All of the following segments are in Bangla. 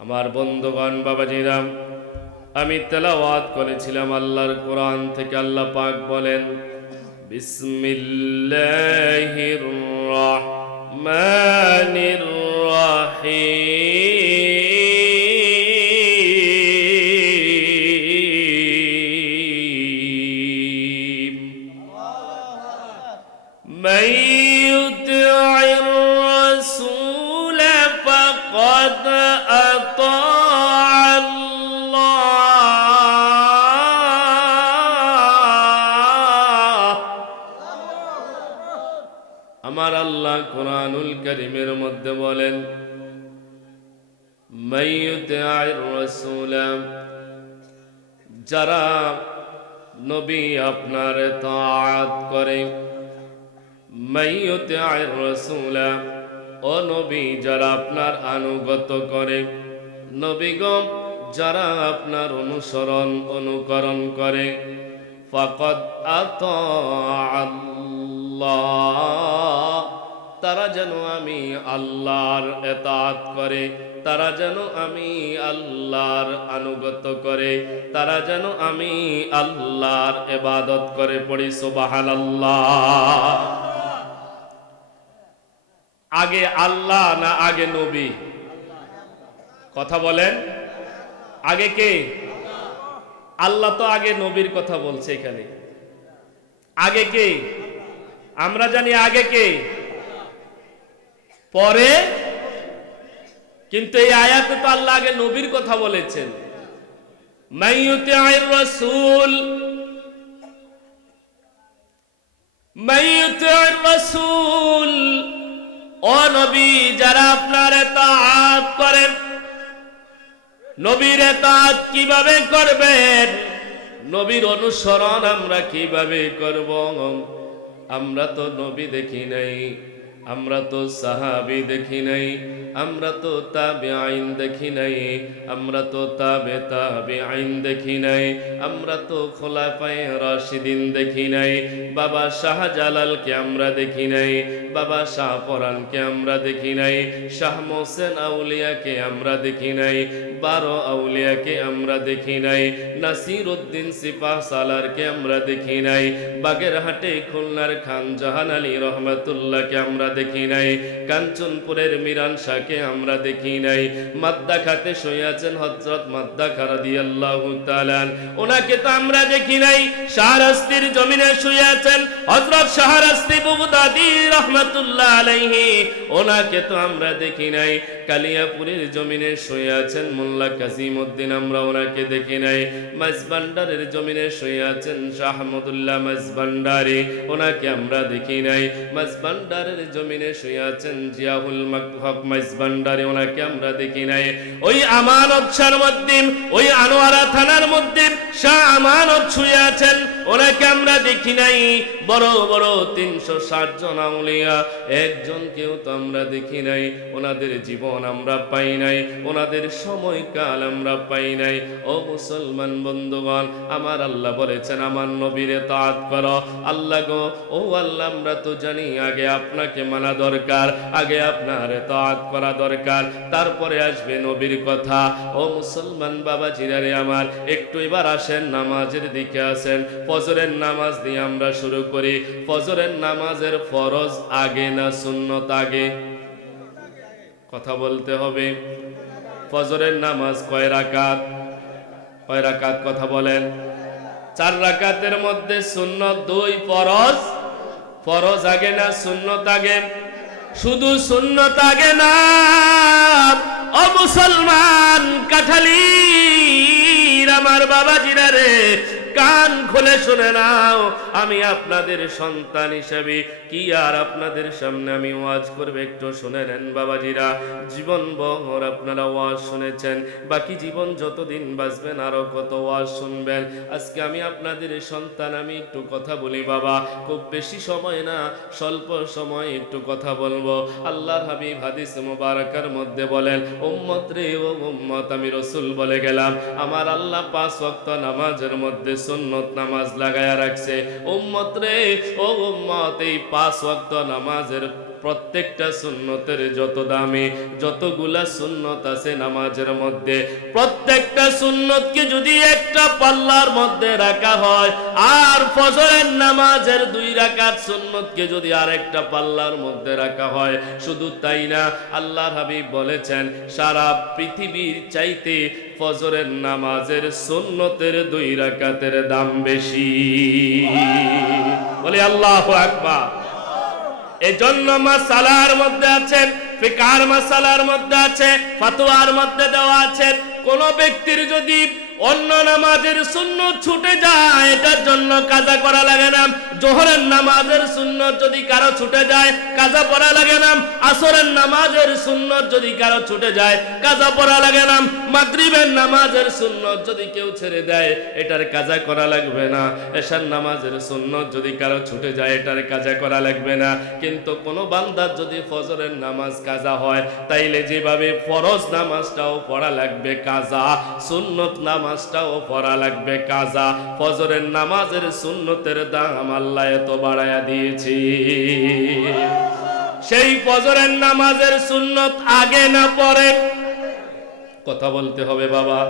আমার বন্ধুগণ বাবাজিরাম আমি তেলাওয়াত করেছিলাম আল্লাহর কোরআন থেকে আল্লাহ পাক বলেন, বিসমিল্লাহির রহমানির রহিম। আমার আল্লাহ কোরআনুল করিমের মধ্যে বলেন যারা নবী আপনার তাআত করে মাইয়ুতিআর রাসূলা ও নবী যারা আপনার আনুগত করে নবীগণ যারা আপনার অনুসরণ, অনুকরণ করে, ফাকাদ আল্লাহ তারা যেন আমি আল্লাহর এতাত করে, তারা যেন আমি আল্লাহর আনুগত করে, তারা যেন আমি আল্লাহর এবাদত করে পড়ি সুবাহান আগে আল্লাহ না আগে নবী? কথা বলেন। আগে কে? আল্লাহ তো আগে নবীর কথা বলছে এখানে। আগে কে? আমরা জানি আগে কে? পরে? কিন্তু এই আয়াতে তো আল্লাহ আগে নবীর কথা বলেছেন। রসুল রসুল যারা আপনার করেন, নবীর কীভাবে করবেন, নবীর অনুসরণ আমরা কীভাবে করব? আমরা তো নবী দেখি নাই। আমরা তো সাহাবি দেখি নাই, আমরা তো তাবে আইন দেখি নাই, আমরা তো তাবে তাবে আইন দেখি নাই, আমরা তো খোলাফায়ে রশিদিন দেখি নাই, বাবা শাহজালালকে আমরা দেখি নাই, বাবা শাহ পরানকে আমরা দেখি নাই, শাহ মোসেন আউলিয়াকে আমরা দেখি নাই, বারো আউলিয়াকে আমরা দেখি নাই নাসির উদ্দিন সিপাহ সালারকে আমরা দেখি নাই, বাগেরহাটে খুলনার খান জাহান আলী রহমতুল্লাহকে আমরা দেখি নাই। কাঞ্চনপুরের মিরান শাহকে আমরা দেখি নাই। মাদ্দা খাতে শুয়েছেন হজরত মাদ্দা খারা দিয়ে আল্লাহ ওনাকে তো আমরা দেখি নাই। শাহরাস্তির জমিনে শুয়েছেন হজরত শাহরাস্তি বুগদাদি রহমতুল্লাহ আলাইহি। ওনাকে তো আমরা দেখি নাই। কালিয়াপুরের জমিনে শুয়ে আছেন মোল্লা কাসিম উদ্দিন আমরা ওনাকে দেখি নাই। মাঝবান্ডারের জমিনে শুয়ে আছেন শাহমুদুল্লাহ মাঝবান্ডারি ওনাকে আমরা দেখি নাই। মাঝবান্ডারের জমিনে শুয়ে আছেন জিয়াউল হক মাঝবান্ডারি ওনাকে আমরা দেখি নাই। ওই আমানত শাহর মধ্যে ওই আনোয়ারা থানার মধ্যে শাহ আমানত শুয়ে আছেন, ওনাকে আমরা দেখি নাই। বড় বড় তিনশো ষাট জন আউলিয়া, একজন কেউ তো আমরা দেখি নাই। ওনাদের জীবন আমরা পাই নাই, ওনাদের সময়কাল আমরা পাই নাই। ও মুসলমান বন্ধুগণ, আমার আল্লাহ বলেছেন, আমার নবীরে তাঁত করো। আল্লাহ গো, ও আল্লাহ, আমরা তো জানি আগে আপনাকে মানা দরকার, আগে আপনার তাঁত করা দরকার, তারপরে আসবে নবীর কথা। ও মুসলমান বাবা জিরারে আমার, একটু এবার আসেন, নামাজের দিকে আসেন। ফজরের নামাজ দিয়ে আমরা শুরু করি। ফজরের নামাজের ফরজ আগে না সুন্নত আগে? কথা বলতে হবে। ফজরের নামাজ কয় রাকাত? কয় রাকাত কথা বলেন? চার রাকাতের মধ্যে সুন্নত দুই ফরজ ফরজ আগে না সুন্নত আগে? শুধু সুন্নত আগে না। ও মুসলমান কাঠালির, আমার বাবাজিরা রে কান খুলে শুনে নাও, আমি আপনাদের সন্তান হিসেবে কি আর আপনাদের সামনে আমি ওয়াজ করবে একটু শুনে নেন বাবাজিরা। জীবন বহর আপনারা ওয়াজ শুনেছেন, বাকি জীবন যতদিন বাঁচবেন আরও কত ওয়াজ শুনবেন। আজকে আমি আপনাদের সন্তান, আমি একটু কথা বলি বাবা, খুব বেশি সময় না, স্বল্প সময় একটু কথা বলব। আল্লাহর হাবিব হাদিস মুবারকার মধ্যে বলেন, উম্মত রে ও উম্মত, আমি রসুল বলে গেলাম, আমার আল্লাহ পাঁচ ওয়াক্ত নামাজের মধ্যে সুন্নত নামাজ লাগায়া রাখছে। উম্মত রে ও উম্মত এই পাঁচ ওয়াক্ত নামাজের প্রত্যেকটা সুন্নতের যত দামি, যতগুলা সুন্নত আছে নামাজের মধ্যে, প্রত্যেকটা সুন্নতকে যদি একটা পাল্লার মধ্যে রাখা হয়, আর ফজরের নামাজের দুই রাকাত সুন্নতকে যদি আরেকটা পাল্লার মধ্যে রাখা হয়, শুধু তাই না, আল্লাহর হাবিব বলেছেন, সারা পৃথিবীর চাইতে ফজরের নামাজের সুন্নতের দুই রাকাতের দাম বেশি। বলে আল্লাহ আকবার। এজন্য মাসালার মধ্যে আছে, ফিকার মাসালার মধ্যে আছে, ফাতোয়ার মধ্যে দেওয়া আছে। কোন ব্যক্তির যদি অন্য নামাজের শূন্য ছুটে যায়, এটার জন্য কাজা করা লাগে না। জোহরের নামাজের শূন্য যদি কারও ছুটে যায়, কাজা পড়া লাগে না। আসরের নামাজের শূন্য যদি কারও ছুটে যায়, কাজা পড়া লাগে না। মাগরিবের নামাজের শূন্য যদি কেউ ছেড়ে দেয়, এটার কাজা করা লাগবে না। এশার নামাজের শূন্য যদি কারও ছুটে যায়, এটার কাজা করা লাগবে না। কিন্তু কোনো বান্দার যদি ফজরের নামাজ কাজা হয়, তাইলে যেভাবে ফরজ নামাজটাও পড়া লাগবে, কাজা। সুন্নত নামাজটাও পড়া লাগবে কাজা। ফজরের নামাজের সুন্নতের দাম আল্লাহ এত বাড়ায়া দিয়েছি। সেই ফজরের নামাজের সুন্নত আগে না পরে? কথা বলতে হবে বাবা।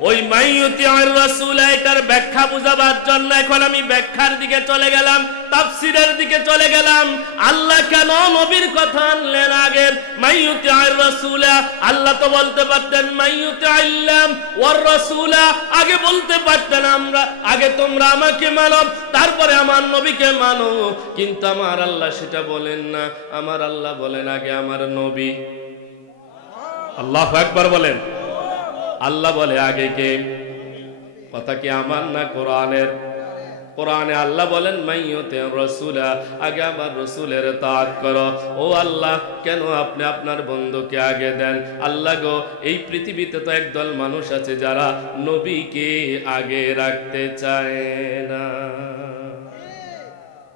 ওই মাইয়ুতি আর রাসূল এটার ব্যাখ্যা বুঝাবার জন্য এখন আমি ব্যাখ্যার দিকে চলে গেলাম, তাফসিরের দিকে চলে গেলাম। আল্লাহ কেন নবীর কথা আনলেন আগে? মাইয়ুতি আর রাসূলা আল্লাহ তো বলতে পারতেন মাইয়ুতি আল্লাম ওয়ার রাসূলা। আগে বলতে পারতেন আমরা, আগে তোমরা আমাকে মানো, তারপরে আমার নবীকে মানো। কিন্তু আমার আল্লাহ সেটা বলেন না, আমার আল্লাহ বলেন আগে আমার নবী। আল্লাহ একবার বলেন। আল্লাহ বলে আগে কে? কথা কি আমার না কোরআনের? কোরআনে আল্লাহ বলেন মাইয়তে রসুলা আগে আমার রসুলের তাক করো। ও আল্লাহ, কেন আপনি আপনার বন্ধুকে আগে দেন? আল্লাহ গো, এই পৃথিবীতে তো একদল মানুষ আছে যারা নবীকে আগে রাখতে চায় না।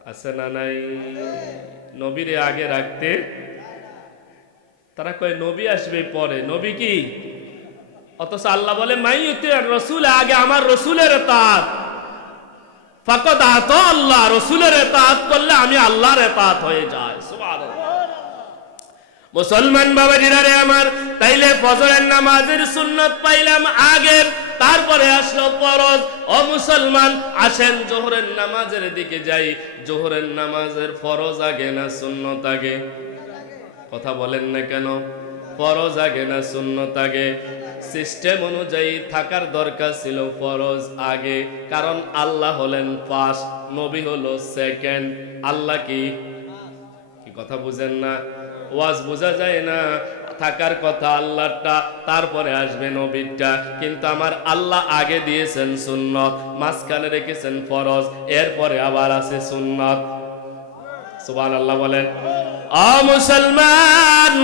আছে না নাই? নবীরে আগে রাখতে? তারা কয়, নবী আসবে পরে। নবী কি? অথচ আল্লাহ বলে মাইয়ুতে রসুল, আগে আমার রসুলের তাত ফাকত আত আল্লাহ, রসুলের এতাত করলে আমি আল্লাহর এতাত হয়ে যায়। মুসলমান বাবাজিরা রে আমার, তাইলে ফজরের নামাজের সুন্নত পাইলাম আগে, তারপরে আসলো ফরজ। ও মুসলমান, আসেন জোহরের নামাজের দিকে যাই। জোহরের নামাজের ফরজ আগে না সুন্নত আগে? কথা বলেন না কেন? ফরজ আগে না সুন্নত আগে? সিস্টেম অনুযায়ী থাকার দরকার ছিল ফরজ আগে, কারণ আল্লাহ হলেন ফার্স্ট নবী হলো সেকেন্ড আল্লাহ কি কথা বুঝেন না? ওয়াজ বোঝা যায় না, থাকার কথা আল্লাহটা, তারপরে আসবে নবীরটা। কিন্তু আমার আল্লাহ আগে দিয়েছেন সুন্নত, মাঝখানে রেখেছেন ফরজ, এরপরে আবার আছে সুন্নত। সুবান আল্লাহ বলেন। অ মুসলমান,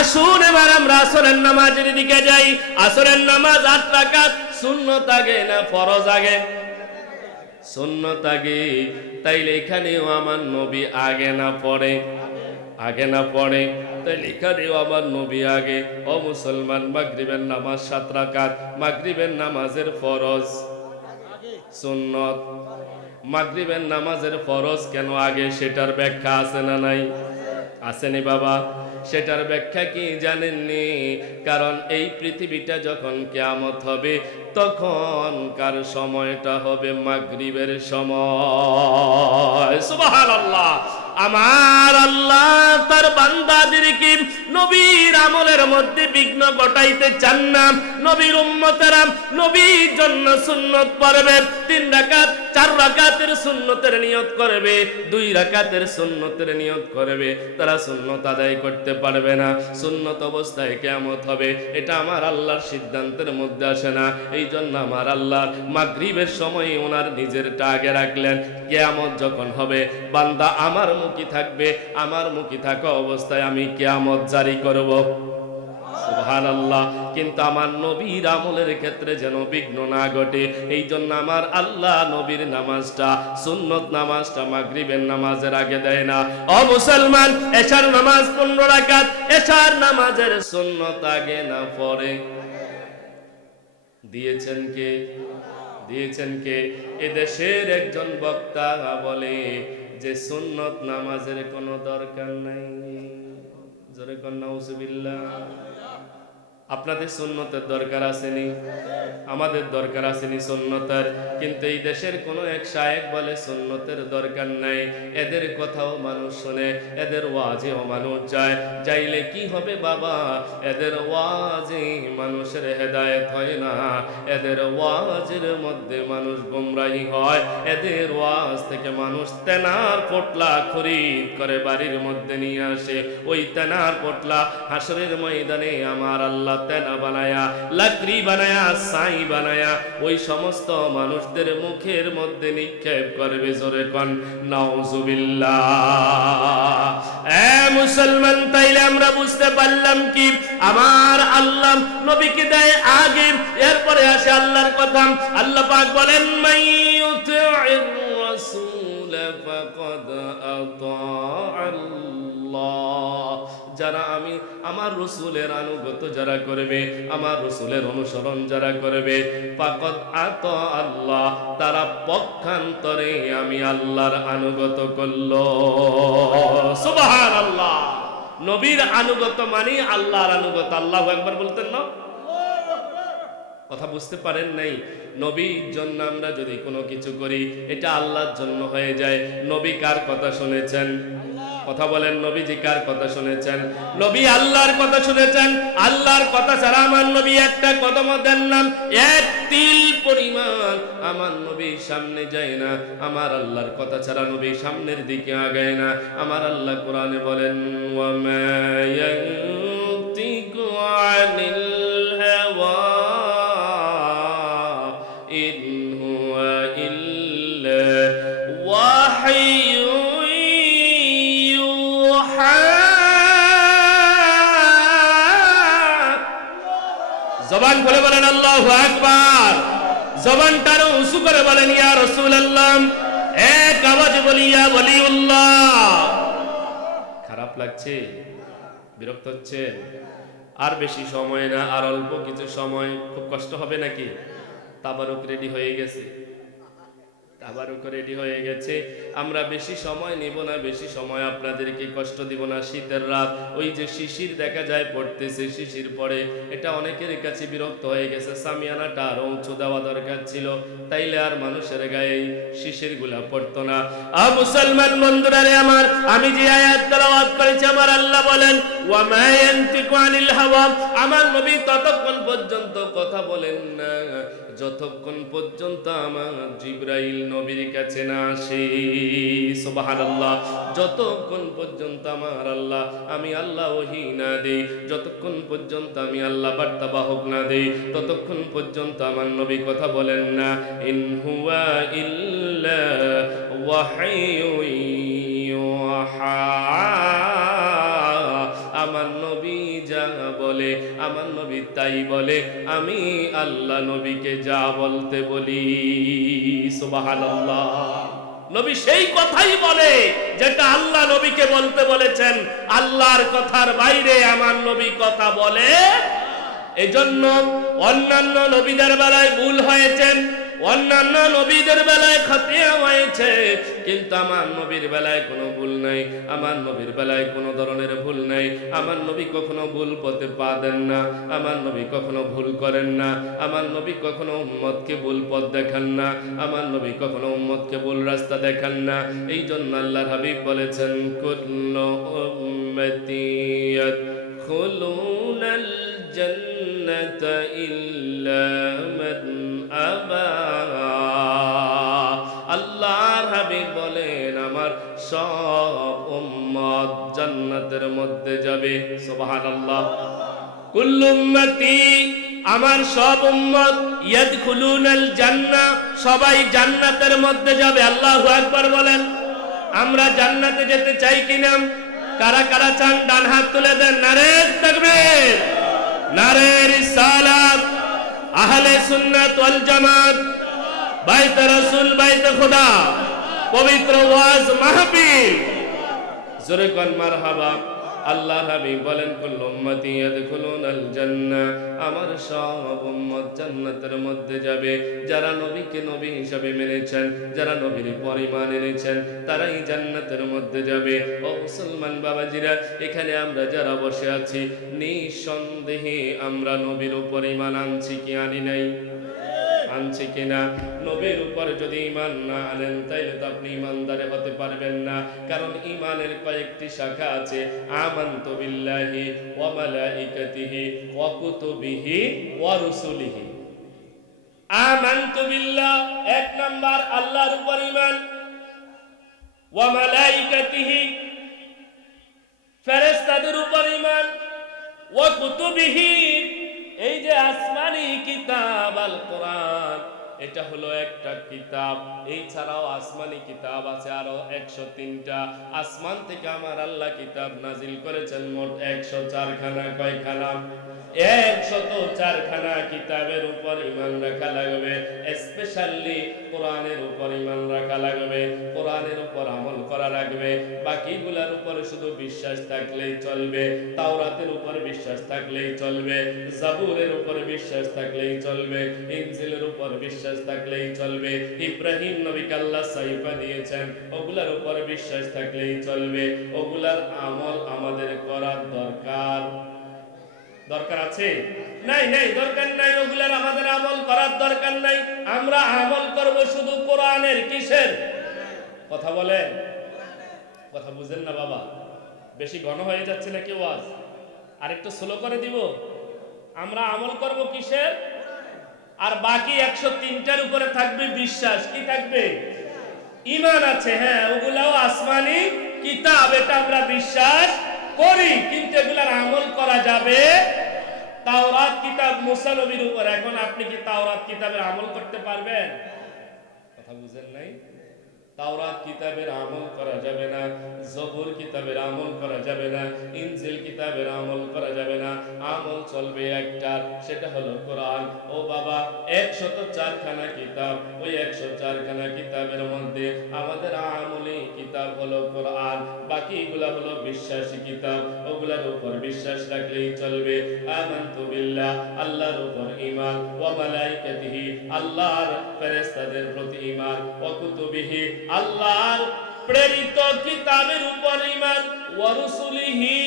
আসুন এবার আমরা আসরের নামাজের দিকে যাই। আসরের নামাজ আট রাকাত, সুন্নত আগে না ফরজ আগে? সুন্নত আগে, তাইলে এখানেও আমার নবী আগে না পড়ে? আগে না পড়ে? তাইলে এখানেও আমার নবী আগে। ও মুসলমান, মাগরিবের নামাজ সাত রাকাত, মাগরিবের নামাজের ফরজ। সুন্নত। মাগরিবের নামাজের ফরজ কেন আগে? সেটার ব্যাখ্যা আছে না নাই? আসেনি বাবা? সেটার ব্যাখ্যা কি জানেননি? কারণ এই পৃথিবীটা যখন কেয়ামত হবে, তখন কার সময়টা হবে? মাগরিবের সময়। আমার আল্লাহ তার বান্দাদেরকে নবীর আমলের মধ্যে বিঘ্ন ঘটাইতে চান না। নবীর উম্মতেরা নবীর জন্য সুন্নত পড়বে, তিন রাকাত, চার রাকাতের সুন্নতের নিয়ত করবে, দুই রাকাতের সুন্নতের নিয়ত করবে। তারা সুন্নত আদায় করতে পারবে না। সুন্নত অবস্থায় কেমত হবে। এটা আমার আল্লাহর সিদ্ধান্তের মধ্যে আসে না। এই জন্য আমার আল্লাহর মাগরিবের সময় ওনার নিজেরটা আগে রাখলেন। কেয়ামত যখন হবে, বান্দা আমার মুখী থাকবে, আমার মুখী থাকা অবস্থায় আমি কেয়ামত জারি করব। সুবহান আল্লাহ কিন্তু আমার নবীর আমলের ক্ষেত্রে যেন বিঘ্ন না ঘটে এই জন্য আমার আল্লাহ নবীর নামাজটা, সুন্নত নামাজটা মাগরিবের নামাজের আগে দেয় না। ও মুসলমান, এশার নামাজ পনেরো রাকাত, এশার নামাজের সুন্নত আগে না পড়ে দিয়েছেন কে? দিয়েছেন কে? এদেশের একজন বক্তা বলে যে সুন্নত নামাজের কোনো দরকার নাই। জোরে কন্যা আপনাদের সুন্নতের দরকার আসেনি। আমাদের দরকার আসেনি সুন্নতের। কিন্তু এই দেশের কোনো এক শায়েক বলে সুন্নতের দরকার নাই। এদের কথাও মানুষ শোনে, এদের ওয়াজেও মানুষ যায়। যাইলে কি হবে বাবা? এদের ওয়াজে মানুষের হেদায়েত হয় না। এদের ওয়াজের মধ্যে মানুষ গোমরাহি হয়। এদের ওয়াজ থেকে মানুষ তেনার পোটলা খরিদ করে বাড়ির মধ্যে নিয়ে আসে। ওই তেনার পোটলা হাসরের ময়দানে আমার আল্লাহ তেনা বানায়া, লাকড়ি বানায়া, সাই বানায়া, ওই সমস্ত মানুষদের মুখের মধ্যে নিক্ষেপ করবে জোরে কন, নাউজুবিল্লাহ। মুসলমান, তাইলে আমরা বুঝতে পারলাম কি, আমার আল্লাহ নবীকে দেয় আগে, এরপরে আসে আল্লাহর কথা। আল্লাহ পাক বলেন আতা'a আল্লাহ যারা আমি, আমার রসুলের আনুগত যারা করবে, আমার রসুলের অনুসরণ যারা করবে পাকত আত আল্লাহ, তারা পক্ষান্তরে আমি আল্লাহর আনুগত করল। সুবাহান আল্লাহ নবীর আনুগত মানে আল্লাহর আনুগত আল্লাহ একবার বলতেন না? কথা বুঝতে পারেন নাই? নবীর জন্য আমরা যদি কোনো কিছু করি, এটা আল্লাহর জন্য হয়ে যায়। নবী কার কথা শুনেছেন? কথা বলেন নবীজি কার কথা শুনেছেন? নবী আল্লাহর কথা শুনেছেন। আল্লাহর কথা ছাড়া আমার নবী একটা কদম দেন না। এক তিল পরিমাণ আমার নবী সামনে যায় না। আমার আল্লাহর কথা ছাড়া নবী সামনের দিকে আগায় না। আমার আল্লাহ কোরআনে বলেন ওয়ামা ইয়ানতিকু আনিল জবান খুলে বলেন, আল্লাহ আকবার। জবানটারও উঁচু করে বলেন, ইয়া রসুল আল্লাহ এক আওয়াজ বলি, ইয়া বলিউল্লাহ খারাপ লাগছে? বিরক্ত হচ্ছে? আর বেশি সময় না, আর অল্প কিছু সময়? খুব কষ্ট হবে নাকি? তাবারক রেডি হয়ে গেছে। তাবারক রেডি হয়ে গেছে। আমরা বেশি সময় নিব না, বেশি সময় আপনাদেরকে কষ্ট দিব না। শীতের রাত, ওই যে শিশির দেখা যায় পড়তেছে, শিশির পড়ে। এটা অনেকের কাছে বিরক্ত হয়ে গেছে। সামিয়ানাটা আরও উঁচু দেওয়া দরকার ছিল। তাইলে আর মানুষের গায়ে শিশিরগুলা পড়তো না। আ মুসলমান বন্ধুরারে আমার, আমি যে আয়াত তেলাওয়াত করেছি, আমার আল্লাহ বলেন ওয়া মা ইয়ানতিকু আনিল হাওয়া। আমার নবী ততক্ষণ পর্যন্ত কথা বলেন না। যতক্ষণ পর্যন্ত আমার জিব্রাইল নবীর কাছে না আসে। সুবহানাল্লাহ, যতক্ষণ পর্যন্ত আমার আল্লাহ, আমি আল্লাহ ওহি না দেই, যতক্ষণ পর্যন্ত আমি আল্লাহ বার্তা বাহক না দেই, ততক্ষণ পর্যন্ত আমার নবী কথা বলেন না। ইন হুয়া ইল্লা নবী যা বলে, আমার নবী তাই বলে, আমি আল্লাহ নবীকে যা বলতে বলি। সুবহানাল্লাহ। নবী সেই কথাই বলে, যেটা আল্লাহ নবীকে বলতে বলেছেন। আল্লাহর কথার বাইরে আমার নবী কথা বলে এজন্য অন্যান্য নবীদের বেলায় ভুল হয়েছেন অন্যান্য নবীদের বেলায় খতিয়া হয়েছে। কিন্তু আমার নবীর বেলায় কোনো ভুল নাই, আমার নবীর বেলায় কোনো ধরনের ভুল নাই। আমার নবী কখনো ভুল পথে পা দেন না, আমার নবী কখনো ভুল করেন না, আমার নবী কখনো উম্মতকে ভুল পথ দেখান না, আমার নবী কখনো উম্মতকে ভুল রাস্তা দেখান না। এই জন্য আল্লাহর হাবিব বলেছেন, কুল্লু জান্নাতা ইল্লা মান আবা সব উম্মত জান্নাতের মধ্যে যাবে, সুবহানাল্লাহ। কুল্লু উম্মতি আমার সব উম্মত, ইয়াদখুলুনাল জান্নাহ সবাই জান্নাতের মধ্যে যাবে, আল্লাহু আকবার বলেন। আমরা জান্নাতে যেতে চাই কিনা কারা কারা চান, ডান হাত তুলে দেন, নারে তাকবীর, নারে রিসালাত, আহলে সুন্নাত ওয়াল জামাত, বাইত রাসূল, বাইত খোদা। পবিত্র ওয়াজ মাহফিল। জোরে কোন, মারহাবা। আল্লাহ হাবিব বলেন কুল ইয়াদখুলুনাল জান্নাহ আমার সব উম্মত জান্নাতের মধ্যে যাবে। যারা নবীকে নবী হিসাবে মেনেছেন, যারা নবীর পরিমাণ এনেছেন, তারাই জান্নাতের মধ্যে যাবে। ও মুসলমান বাবাজিরা, এখানে আমরা যারা বসে আছি, নিঃসন্দেহে আমরা নবীর উপর ইমান আনছি কি আনি নাই? আনছি কিনা? নবীর উপর যদি ইমান না আনেন, তাইলে তো আপনি ইমানদারে হতে পারবেন না। কারণ ইমানের কয়েকটি শাখা আছে, আমান্তু বিল্লাহি ওয়া মালাইকাতিহি ওয়া কুতুবিহি ওয়া রুসুলিহি। আমান্তু বিল্লাহ, এক নাম্বার, আল্লাহর উপর ইমান ওয়া মালাইকাতিহি, ফেরেশতাদের উপর ইমান ওয়া কুতুবিহি এই যে আসমানি কিতাব আল কোরআন, এটা হলো একটা কিতাব। এই ছাড়াও আসমানি কিতাব আছে আরও একশো তিনটা। আসমান থেকে আমার আল্লাহ কিতাব নাজিল করেছেন মোট একশো চারখানা, কয়খানা? একশত চারখানা কিতাবের উপর ইমান রাখা লাগবে স্পেশালি কোরআনের উপর ইমান রাখা লাগবে, কোরআনের উপর আমল করা লাগবে। বাকিগুলার উপর শুধু বিশ্বাস থাকলেই চলবে, তাওরাতের উপর বিশ্বাস থাকলেই চলবে, জাবুরের উপর বিশ্বাস থাকলেই চলবে, ইনজিলের উপর বিশ্বাস থাকলেই চলবে, ইব্রাহিম নবীকে আল্লাহ সাইফা দিয়েছেন, ওগুলার উপর বিশ্বাস থাকলেই চলবে, ওগুলার আমল আমাদের করার দরকার। দরকার আছে? নাই নাই, দরকার নাই ওগুলার আমাদের আমল করার দরকার নাই। আমরা আমল করব শুধু কোরআনের কিসের? কথা বলেন। কথা বুঝেন না বাবা। বেশি ঘন হয়ে যাচ্ছে নাকি ওয়াজ? আরেকটু স্লো করে দিব। আমরা আমল করব কিসের? আর বাকি একশো তিনটার উপরে থাকবে বিশ্বাস। কি থাকবে? ইমান আছে হ্যাঁ ওগুলাও আসমানি কিতাব, এটা আমরা বিশ্বাস করি, কিন্তু এগুলার আমল করা যাবে? তাওরাত কিতাব মুসালবির উপর। এখন আপনি কি তাওরাত কিতাবের আমল করতে পারবেন? কথা বুঝেন নাই? তাওরাত কিতাবের আমল করা যাবে না, জবুর কিতাবের আমল করা যাবে না, ইনজিল কিতাবের আমল করা যাবে না। আমল চলবে একটা, সেটা হলো কোরআন। ও বাবা, একশত চারখানা কিতাব, ওই একশো চারখানা কিতাবের মধ্যে আমাদের আমলি কিতাব হলো কোরআন, বাকিগুলা হলো বিশ্বাসী কিতাব, ওগুলার উপর বিশ্বাস রাখলেই চলবে। আমান্তু বিল্লাহ, আল্লাহর উপর ঈমান, ওয়া মালাইকাতিহি, আল্লাহর ফেরেশতাদের প্রতি ঈমান, ওয়া কুতুবিহি আল্লাহর প্রেরিত কিতাবের উপর ঈমান, ওয়া রুসুলিহি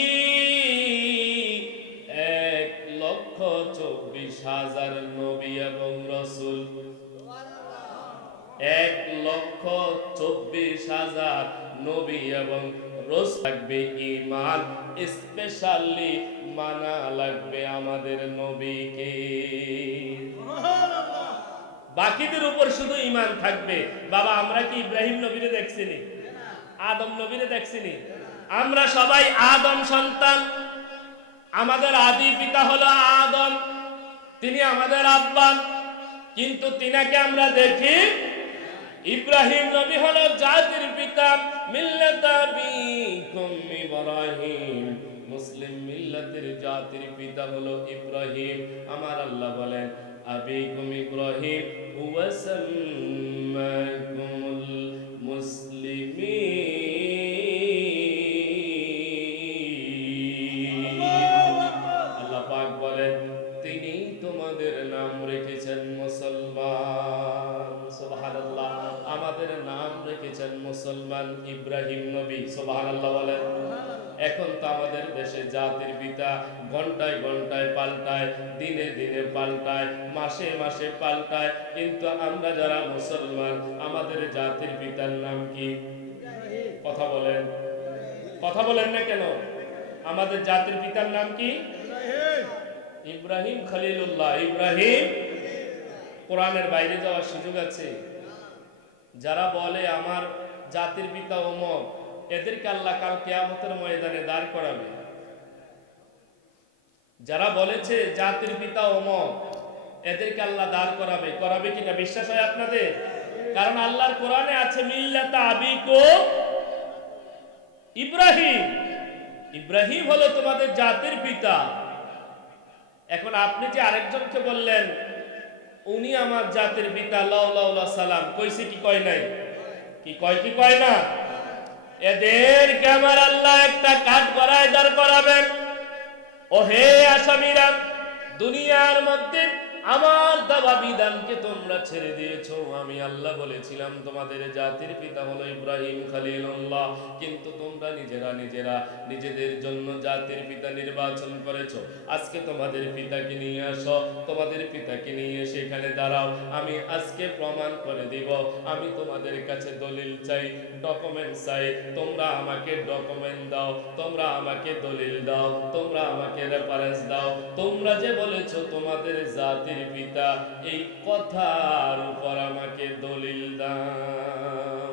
এক লক্ষ চব্বিশ হাজার নবী এবং রসুল। এক লক্ষ চব্বিশ হাজার নবী এবং রোজ থাকবে ইমান স্পেশালি মানা লাগবে আমাদের নবীকে। বাকিদের উপর শুধু ইমান থাকবে। বাবা, আমরা কি ইব্রাহিম নবীরে দেখছিনি? আদম নবীরে দেখছিনি? আমরা সবাই আদম সন্তান। আমাদের আদি পিতা হলো আদম, তিনি আমাদের আব্বা। কিন্তু তিনাকে আমরা দেখি, ইব্রাহিম নবী হলো জাতির পিতা। ইব্রাহিম। মুসলিম মিল্লাতের জাতির পিতা হলো ইব্রাহিম। আমার আল্লাহ বলেন ইব্রাহিম হুয়া সাম্মাকুমুল মুসলিমিন আল্লাহ বলেন, তিনি তোমাদের নাম আমাদের নাম রেখেছেন মুসলমান ইব্রাহিম নবী। সুবহানাল্লাহ বলেন। এখন তো আমাদের দেশে জাতির পিতা ঘন্টায় ঘন্টায় পাল্টায়, দিনে দিনে পাল্টায়, মাসে মাসে পাল্টায়। কিন্তু আমরা যারা মুসলমান, আমাদের জাতির পিতার নাম কি? কথা বলেন। কথা বলেন না কেন? আমাদের জাতির পিতার নাম কি? ইব্রাহিম খলিলুল্লাহ। ইব্রাহিম, কোরআনের বাইরে যাওয়ার সুযোগ আছে? যারা বলে, আমার জাতির পিতা অমক এদেরকে আল্লাহ কাল কেয়ামতের ময়দানে দাঁড় করাবে। যারা বলেছে জাতির পিতা অমক এদেরকে আল্লাহ দাঁড় করাবে। করাবে কিনা বিশ্বাস হয় আপনাদের? কারণ আল্লাহর কোরআনে আছে, মিল্লাতা ইব্রাহিম। ইব্রাহিম হলো তোমাদের জাতির পিতা। এখন আপনি যে আরেকজনকে বললেন, উনি আমার জাতির পিতা লাউ লাউ লা সালাম, কইছে কি কয় নাই? কি কয় কি কয় না? এদেরকে আমার আল্লাহ একটা কাঠ করায় দাঁড় করাবেন। ও হে আসামিরা দুনিয়ার মধ্যে আমার দেওয়া বিধানকে তোমরা ছেড়ে দিয়েছ। আমি আল্লাহ বলেছিলাম, তোমাদের জাতির পিতা হলো ইব্রাহিম খালিলুল্লাহ। কিন্তু তোমরা নিজেরা নিজেরা নিজেদের জন্য জাতির পিতা নির্বাচন করেছ। আজকে তোমাদের পিতাকে নিয়ে আসো, তোমাদের পিতাকে নিয়ে সেখানে দাঁড়াও। আমি আজকে প্রমাণ করে দিব, আমি তোমাদের কাছে দলিল চাই ডকুমেন্ট চাই। তোমরা আমাকে ডকুমেন্ট দাও, তোমরা আমাকে দলিল দাও, তোমরা আমাকে রেফারেন্স দাও। তোমরা যে বলেছ তোমাদের জাতির পিতা এই কথার উপর আমাকে দলিল দাও।